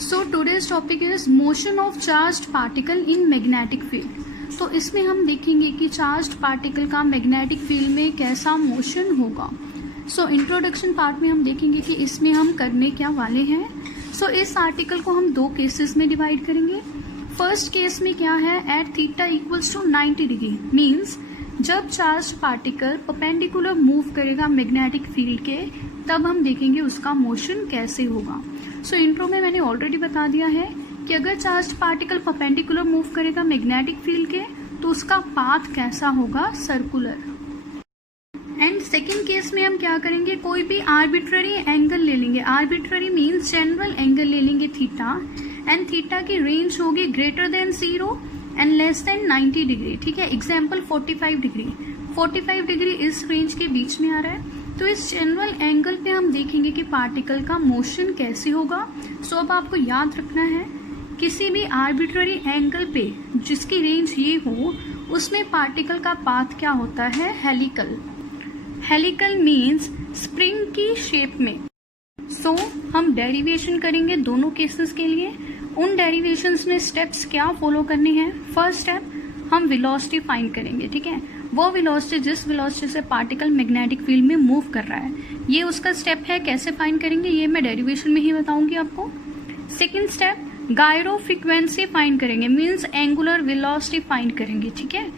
So today's topic is motion of charged particle in magnetic field. तो इसमें हम देखेंगे कि चार्ज्ड पार्टिकल का मैग्नेटिक फील्ड में कैसा मोशन होगा। सो इंट्रोडक्शन पार्ट में हम देखेंगे कि इसमें हम करने क्या वाले हैं। सो इस आर्टिकल को हम दो केसेस में डिवाइड करेंगे। फर्स्ट केस में क्या है, at theta equals to 90 degree means जब चार्ज पार्टिकल परपेंडिकुलर मूव करेगा मैग्नेटिक फील्ड के, तब हम देखेंगे उसका मोशन कैसे होगा। सो इंट्रो में मैंने ऑलरेडी बता दिया है कि अगर चार्ज पार्टिकल परपेंडिकुलर मूव करेगा मैग्नेटिक फील्ड के तो उसका पाथ कैसा होगा, सर्कुलर। एंड सेकेंड केस में हम क्या करेंगे, कोई भी आर्बिट्ररी एंगल ले लेंगे। आर्बिट्ररी मीन्स जनरल एंगल ले लेंगे थीटा, एंड थीटा की रेंज होगी greater than 0 and less than 90 degree. ठीक है, एग्जाम्पल 45 डिग्री। 45 डिग्री इस रेंज के बीच में आ रहा है। तो इस जनरल एंगल पे हम देखेंगे कि पार्टिकल का मोशन कैसे होगा। सो अब आपको याद रखना है, किसी भी आर्बिट्ररी एंगल पे जिसकी रेंज ये हो उसमें पार्टिकल का पाथ क्या होता है, हेलिकल। हेलिकल मीन्स स्प्रिंग की शेप में। सो हम डेरिवेशन करेंगे दोनों केसेस के लिए। उन डेरिवेशंस में स्टेप्स क्या फॉलो करने हैं। फर्स्ट स्टेप, हम वेलोसिटी फाइंड करेंगे। ठीक है, वो वेलोसिटी जिस वेलोसिटी से पार्टिकल मैग्नेटिक फील्ड में मूव कर रहा है, ये उसका स्टेप है। कैसे फाइंड करेंगे ये मैं डेरिवेशन में ही बताऊंगी आपको। Second step, gyro frequency find करेंगे, मीन्स एंगुलर वेलोसिटी फाइंड करेंगे। ठीक है,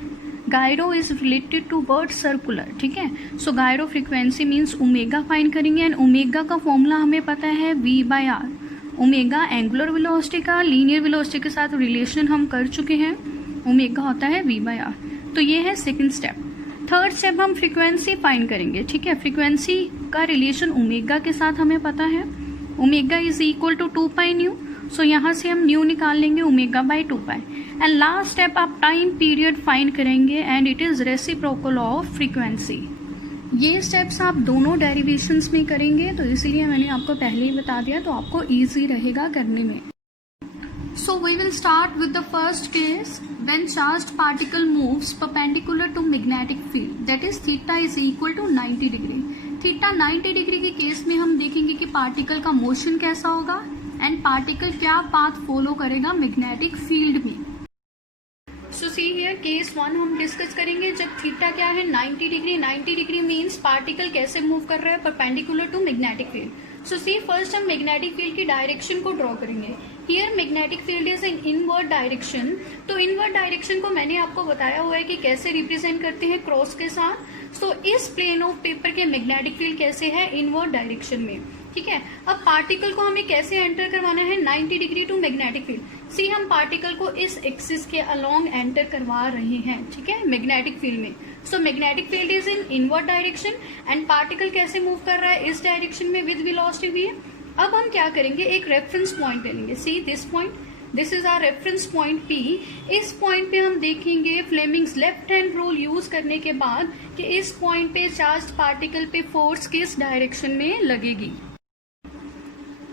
gyro is related to word circular. ठीक है, so gyro frequency means omega find करेंगे, एंड ओमेगा का फॉर्मूला हमें पता है V/R। ओमेगा एंगुलर वेलोसिटी का लीनियर वेलोसिटी के साथ रिलेशन हम कर चुके हैं, ओमेगा होता है V/R। तो ये है सेकंड स्टेप। थर्ड स्टेप, हम फ्रीक्वेंसी फाइंड करेंगे। ठीक है, फ्रीक्वेंसी का रिलेशन ओमेगा के साथ हमें पता है, omega is equal to 2 pi nu. So यहाँ से हम न्यू निकाल लेंगे, omega by 2 pi. And last step, आप टाइम पीरियड फाइंड करेंगे, and it is reciprocal of frequency. ये स्टेप्स आप दोनों डेरिवेशंस में करेंगे, तो इसलिए मैंने आपको पहले ही बता दिया, तो आपको इजी रहेगा करने में। So we will start with the first case when charged particle moves perpendicular to magnetic field, that is theta is equal to 90 degree। Theta 90 degree के केस में हम देखेंगे कि पार्टिकल का मोशन कैसा होगा एंड पार्टिकल क्या पाथ फॉलो करेगा मैग्नेटिक फील्ड में। सो सी हियर केस 1 हम डिस्कस करेंगे जब थीटा क्या है 90 डिग्री। 90 डिग्री मीन्स पार्टिकल कैसे मूव कर रहा है, perpendicular to magnetic field. So see first हम मैग्नेटिक फील्ड की डायरेक्शन को ड्रॉ करेंगे। Here magnetic field is in inward direction. तो इनवर्ड डायरेक्शन को मैंने आपको बताया हुआ है कि कैसे रिप्रेजेंट करते हैं, क्रॉस के साथ। सो इस प्लेन ऑफ पेपर के मैग्नेटिक फील्ड कैसे है, इनवर्ड डायरेक्शन में। ठीक है, अब पार्टिकल को हमें कैसे एंटर करवाना है 90 डिग्री टू मैग्नेटिक फील्ड। सी हम पार्टिकल को इस एक्सिस के अलोंग एंटर करवा रहे हैं। ठीक है, मैग्नेटिक फील्ड में। So magnetic field is in inward direction and particle कैसे मूव कर रहा है, इस डायरेक्शन में विद वेलोसिटी v। अब हम क्या करेंगे, एक रेफरेंस पॉइंट ले लेंगे। See this point, this is our reference point P। इस पॉइंट पे हम देखेंगे Fleming's left hand rule use करने के बाद कि इस पॉइंट पे चार्ज्ड पार्टिकल पे फोर्स किस डायरेक्शन में लगेगी।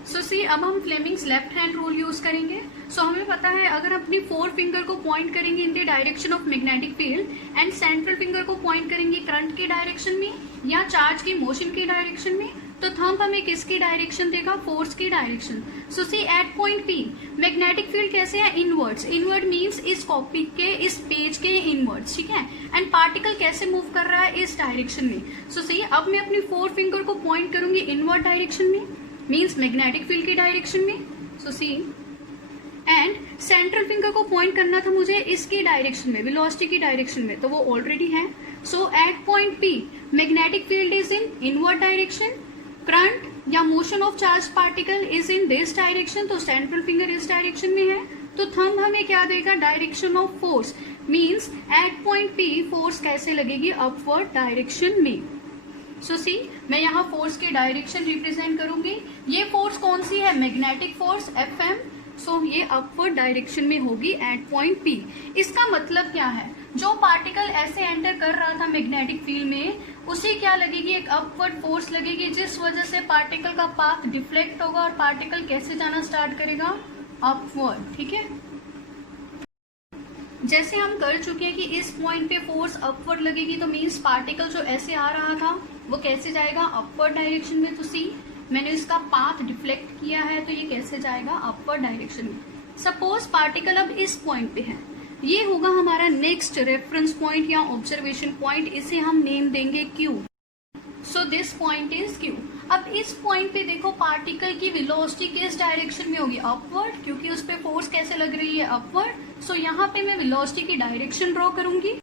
सो सी अब हम Fleming's left hand rule use करेंगे। सो हमें पता है अगर अपनी 4 फिंगर को पॉइंट करेंगे in the direction of magnetic field and central finger को पॉइंट करेंगे करंट की डायरेक्शन में या चार्ज की मोशन की डायरेक्शन में, तो थंब हमें किसकी डायरेक्शन देगा, फोर्स की direction. So see at point P magnetic field कैसे है, इनवर्ड्स। इनवर्ड मीन्स इस कॉपी के, इस पेज के इनवर्ड्स। ठीक है, एंड पार्टिकल कैसे मूव कर रहा है, इस डायरेक्शन में। सो सी अब मैं अपनी 4 फिंगर को पॉइंट करूंगी इनवर्ड डायरेक्शन में, मीन्स मैग्नेटिक फील्ड की डायरेक्शन में। सो सी एंड सेंट्रल फिंगर को पॉइंट करना था मुझे इसकी डायरेक्शन में, वेलोसिटी की डायरेक्शन में, तो वो ऑलरेडी है। So at point P magnetic field is in inward direction, current या motion of charge particle is in this direction, तो सेंट्रल फिंगर इस डायरेक्शन में है। तो थंब हमें क्या देगा, direction of force, means at point P force कैसे लगेगी, अपवर्ड डायरेक्शन में। सो सी मैं यहाँ फोर्स की डायरेक्शन रिप्रेजेंट करूंगी। ये फोर्स कौन सी है, मैग्नेटिक फोर्स Fm। सो ये अपवर्ड डायरेक्शन में होगी एट पॉइंट P। इसका मतलब क्या है, जो पार्टिकल ऐसे एंटर कर रहा था मैग्नेटिक फील्ड में, उसे क्या लगेगी, एक अपवर्ड फोर्स लगेगी, जिस वजह से पार्टिकल का पाथ डिफ्लेक्ट होगा और पार्टिकल कैसे जाना स्टार्ट करेगा, अपवर्ड। ठीक है, जैसे हम कर चुके हैं कि इस पॉइंट पे फोर्स अपवर्ड लगेगी, तो मीन्स पार्टिकल जो ऐसे आ रहा था वो कैसे जाएगा, अपवर्ड डायरेक्शन में। तो सी मैंने इसका पाथ डिफ्लेक्ट किया है, तो ये कैसे जाएगा, अपवर्ड डायरेक्शन में। सपोज पार्टिकल अब इस पॉइंट पे है, ये होगा हमारा नेक्स्ट रेफरेंस पॉइंट या ऑब्जर्वेशन पॉइंट, इसे हम नेम देंगे Q। So this point is Q। अब इस पॉइंट पे देखो पार्टिकल की वेलोसिटी किस डायरेक्शन में होगी, अपवर्ड, क्योंकि उस पे फोर्स कैसे लग रही है, अपवर्ड। सो यहाँ पे मैं वेलोसिटी की डायरेक्शन ड्रॉ करूंगी।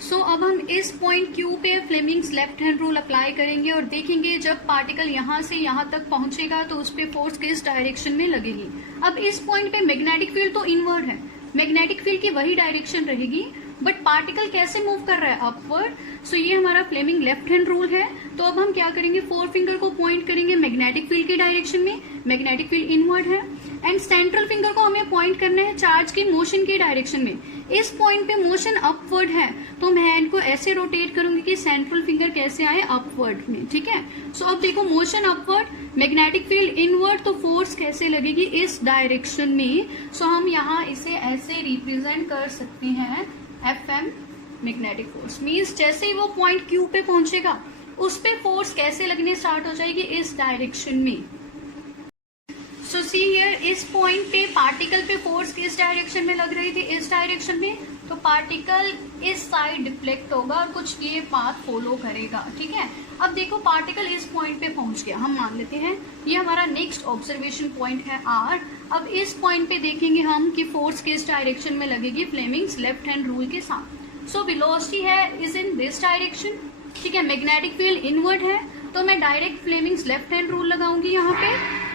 सो अब हम इस पॉइंट Q पे Fleming's left hand rule apply करेंगे और देखेंगे जब पार्टिकल यहाँ से यहाँ तक पहुंचेगा तो उस पे फोर्स किस डायरेक्शन में लगेगी। अब इस पॉइंट पे मैग्नेटिक फील्ड तो इनवर्ड है, मैग्नेटिक फील्ड की वही डायरेक्शन रहेगी, बट पार्टिकल कैसे मूव कर रहा है, अपवर्ड। सो ये हमारा फ्लेमिंग लेफ्ट हैंड रूल है। तो अब हम क्या करेंगे, 4 फिंगर को पॉइंट करेंगे मैग्नेटिक फील्ड की डायरेक्शन में, मैग्नेटिक फील्ड इनवर्ड है, एंड सेंट्रल फिंगर को हमें पॉइंट करना है चार्ज की मोशन की डायरेक्शन में। इस पॉइंट पे मोशन अपवर्ड है, तो मैं हैंड को ऐसे रोटेट करूंगी कि सेंट्रल फिंगर कैसे आए, अपवर्ड में, ठीक है। सो अब देखो motion upward, magnetic field inward, तो फोर्स कैसे लगेगी, इस डायरेक्शन में। सो हम यहाँ इसे ऐसे रिप्रेजेंट कर सकते हैं, Fm मैग्नेटिक फोर्स मीन्स जैसे ही वो पॉइंट Q पे पहुंचेगा उस पे फोर्स कैसे लगने स्टार्ट हो जाएगी, इस डायरेक्शन में। सो सी हियर, इस पॉइंट पे पार्टिकल पे फोर्स किस डायरेक्शन में लग रही थी, इस डायरेक्शन में। तो पार्टिकल इस साइड डिफ्लेक्ट होगा और कुछ ये पाथ फॉलो करेगा, ठीक है। अब देखो पार्टिकल इस पॉइंट पे पहुंच गया, हम मान लेते हैं ये हमारा नेक्स्ट ऑब्जर्वेशन पॉइंट है R। अब इस पॉइंट पे देखेंगे हम कि फोर्स किस डायरेक्शन में लगेगी, फ्लेमिंग्स लेफ्ट हैंड रूल के साथ। सो वेलोसिटी है इज इन दिस डायरेक्शन, ठीक है। मैग्नेटिक फील्ड इनवर्ड है, तो मैं direct Fleming's left hand rule लगाऊंगी यहाँ पे।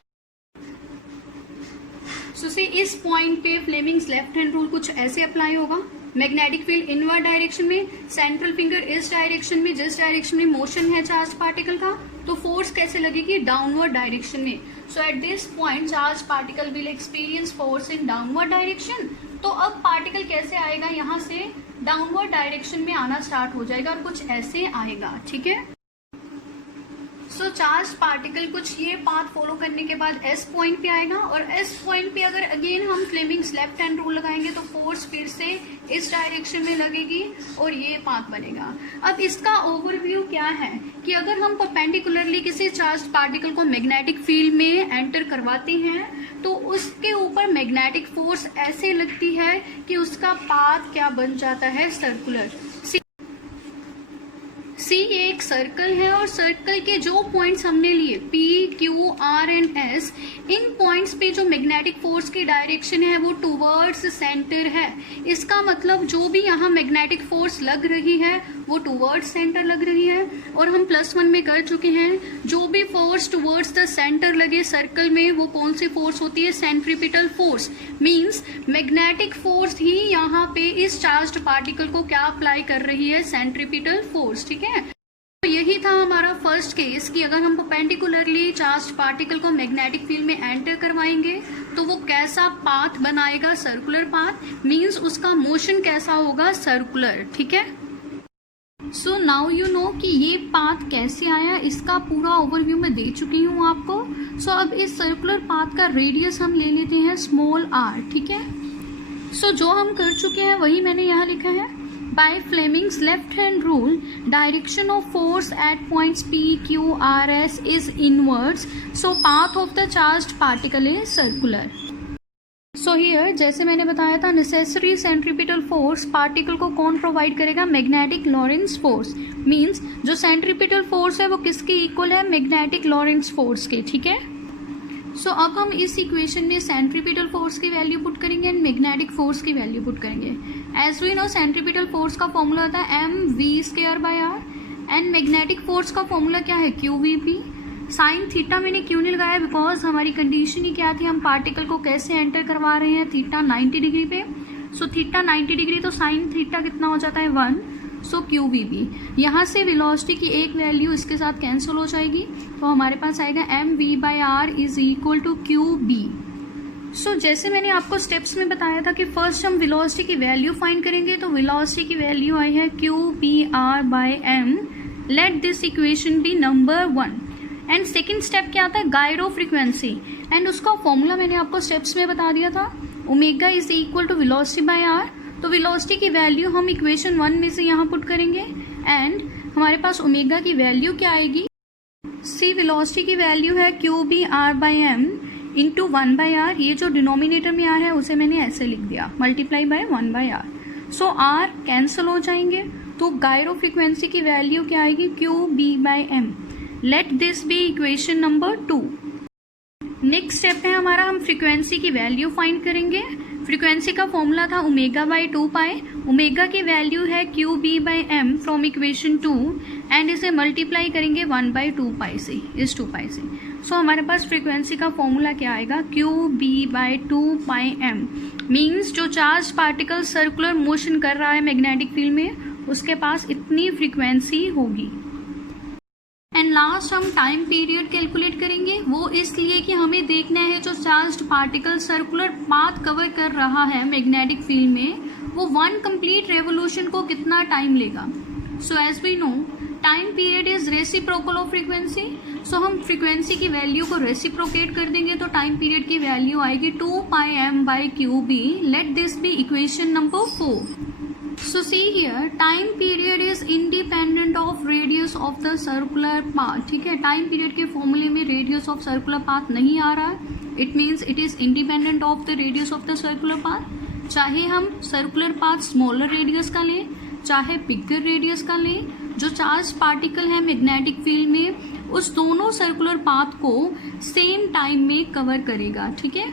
सो से इस पॉइंट पे फ्लेमिंग्स लेफ्ट हैंड रूल कुछ ऐसे अप्लाई होगा, मैग्नेटिक फील्ड इनवर्ड डायरेक्शन में, सेंट्रल फिंगर इस डायरेक्शन में जिस डायरेक्शन में मोशन है चार्ज पार्टिकल का, तो फोर्स कैसे लगेगी, डाउनवर्ड डायरेक्शन में। So at this point charge particle will experience force in downward direction. तो अब पार्टिकल कैसे आएगा, यहाँ से डाउनवर्ड डायरेक्शन में आना स्टार्ट हो जाएगा और कुछ ऐसे आएगा, ठीक है। सो चार्ज पार्टिकल कुछ ये पाथ फॉलो करने के बाद S पॉइंट पे आएगा, और S पॉइंट पे अगर अगेन हम फ्लेमिंग्स लेफ्ट हैंड रूल लगाएंगे तो फोर्स फिर से इस डायरेक्शन में लगेगी और ये पाथ बनेगा। अब इसका ओवरव्यू क्या है कि अगर हम परपेंडिकुलरली किसी चार्ज पार्टिकल को मैग्नेटिक फील्ड में एंटर करवाते हैं तो उसके ऊपर मैग्नेटिक फोर्स ऐसे लगती है कि उसका पाथ क्या बन जाता है, सर्कुलर। सी एक सर्कल है और सर्कल के जो पॉइंट्स हमने लिए P, Q, R and S, in points पे जो मैग्नेटिक फोर्स की डायरेक्शन है वो टूवर्ड्स सेंटर है। इसका मतलब जो भी यहाँ मैग्नेटिक फोर्स लग रही है वो टूवर्ड्स सेंटर लग रही है। और हम +1 में कर चुके हैं, जो भी फोर्स टूवर्ड्स द सेंटर लगे सर्कल में वो कौन सी फोर्स होती है, centripetal force. Means magnetic force ही यहाँ पे इस चार्ज्ड पार्टिकल को क्या अप्लाई कर रही है, सेंट्रीपिटल फोर्स, ठीक है। तो यही था हमारा फर्स्ट केस कि अगर हम परपेंडिकुलरली चार्ज्ड पार्टिकल को मैग्नेटिक फील्ड में एंटर करवाएंगे तो वो कैसा पाथ बनाएगा, सर्कुलर पाथ, मींस उसका मोशन कैसा होगा, सर्कुलर, ठीक है। सो नाउ यू नो कि ये पाथ कैसे आया, इसका पूरा ओवरव्यू मैं दे चुकी हूँ आपको। सो अब इस सर्कुलर पाथ का रेडियस हम ले लेते हैं स्मॉल r, ठीक है। सो जो हम कर चुके हैं वही मैंने यहाँ लिखा है, by Fleming's left hand rule, direction of force at points P, Q, R, S is inwards, so path of the charged particle is circular. So here जैसे मैंने बताया था, necessary centripetal force पार्टिकल को कौन प्रोवाइड करेगा, magnetic Lawrence force. Means जो centripetal force है वो किसके इक्वल है, मैग्नेटिक लॉरेंस फोर्स के, ठीक है। सो अब हम इस इक्वेशन में सेंट्रीपिटल फोर्स की वैल्यू पुट करेंगे एंड मैग्नेटिक फोर्स की वैल्यू पुट करेंगे। As we know centripetal force का फॉर्मूला होता है mv²/r एंड मैग्नेटिक फोर्स का फॉर्मूला क्या है, qvp। साइन थीटा मैंने क्यों नहीं लगाया, बिकॉज हमारी कंडीशन ही क्या थी, हम पार्टिकल को कैसे एंटर करवा रहे हैं, थीटा 90 डिग्री पे। सो थीटा 90 डिग्री तो साइन थीटा कितना हो जाता है 1, सो qvb। यहाँ से वेलोसिटी की एक वैल्यू इसके साथ कैंसिल हो जाएगी, तो हमारे पास आएगा mv/r is equal to qb। So जैसे मैंने आपको स्टेप्स में बताया था कि फर्स्ट हम वेलोसिटी की वैल्यू फाइंड करेंगे, तो वेलोसिटी की वैल्यू आई है qpr/m। Let this equation be number 1। And second step क्या आता है, गायरो फ्रीक्वेंसी, एंड उसका फॉर्मूला मैंने आपको स्टेप्स में बता दिया था, ओमेगा इज इक्वल टू वेलोसिटी/r। तो वेलोसिटी की वैल्यू हम इक्वेशन 1 में से यहाँ पुट करेंगे एंड हमारे पास ओमेगा की वैल्यू क्या आएगी, सी वेलोसिटी की वैल्यू है q b r by m into 1/r, ये जो डिनोमिनेटर में आ रहा है उसे मैंने ऐसे लिख दिया, मल्टीप्लाई बाय 1/r। सो r कैंसिल हो जाएंगे, तो गायरो फ्रीक्वेंसी की वैल्यू क्या आएगी, q b by m. Let this be equation number 2। Next step है हमारा, हम फ्रीक्वेंसी की वैल्यू फाइंड करेंगे। फ्रीक्वेंसी का फॉर्मूला था ओमेगा बाई 2 ओमेगा की वैल्यू है q b by m from equation 2 and इसे मल्टीप्लाई करेंगे 1/2 से, इस 2 से। सो हमारे पास फ्रीक्वेंसी का फॉर्मूला क्या आएगा, क्यू बी बाई 2 मीन्स जो चार्ज पार्टिकल सर्कुलर मोशन कर रहा है मैग्नेटिक फील्ड में उसके पास इतनी फ्रीक्वेंसी होगी। एंड लास्ट हम टाइम पीरियड कैलकुलेट करेंगे, वो इसलिए कि हमें देखना है जो charged particle circular path cover कर रहा है मैग्नेटिक फील्ड में वो 1 कंप्लीट रेवोल्यूशन को कितना टाइम लेगा। So as we know time period is reciprocal of frequency. So हम फ्रीक्वेंसी की वैल्यू को रेसिप्रोकेट कर देंगे तो टाइम पीरियड की वैल्यू आएगी 2πm/qb। Let this be equation number 4। So see here, time period is independent of radius of the circular path। ठीक है, टाइम पीरियड के फॉर्मूले में रेडियस ऑफ सर्कुलर पाथ नहीं आ रहा है, it means it is independent of the radius of the circular path. चाहे हम सर्कुलर पाथ स्मॉलर रेडियस का लें चाहे बिगर रेडियस का लें, जो चार्ज पार्टिकल है मैग्नेटिक फील्ड में उस दोनों सर्कुलर पाथ को सेम टाइम में कवर करेगा। ठीक है।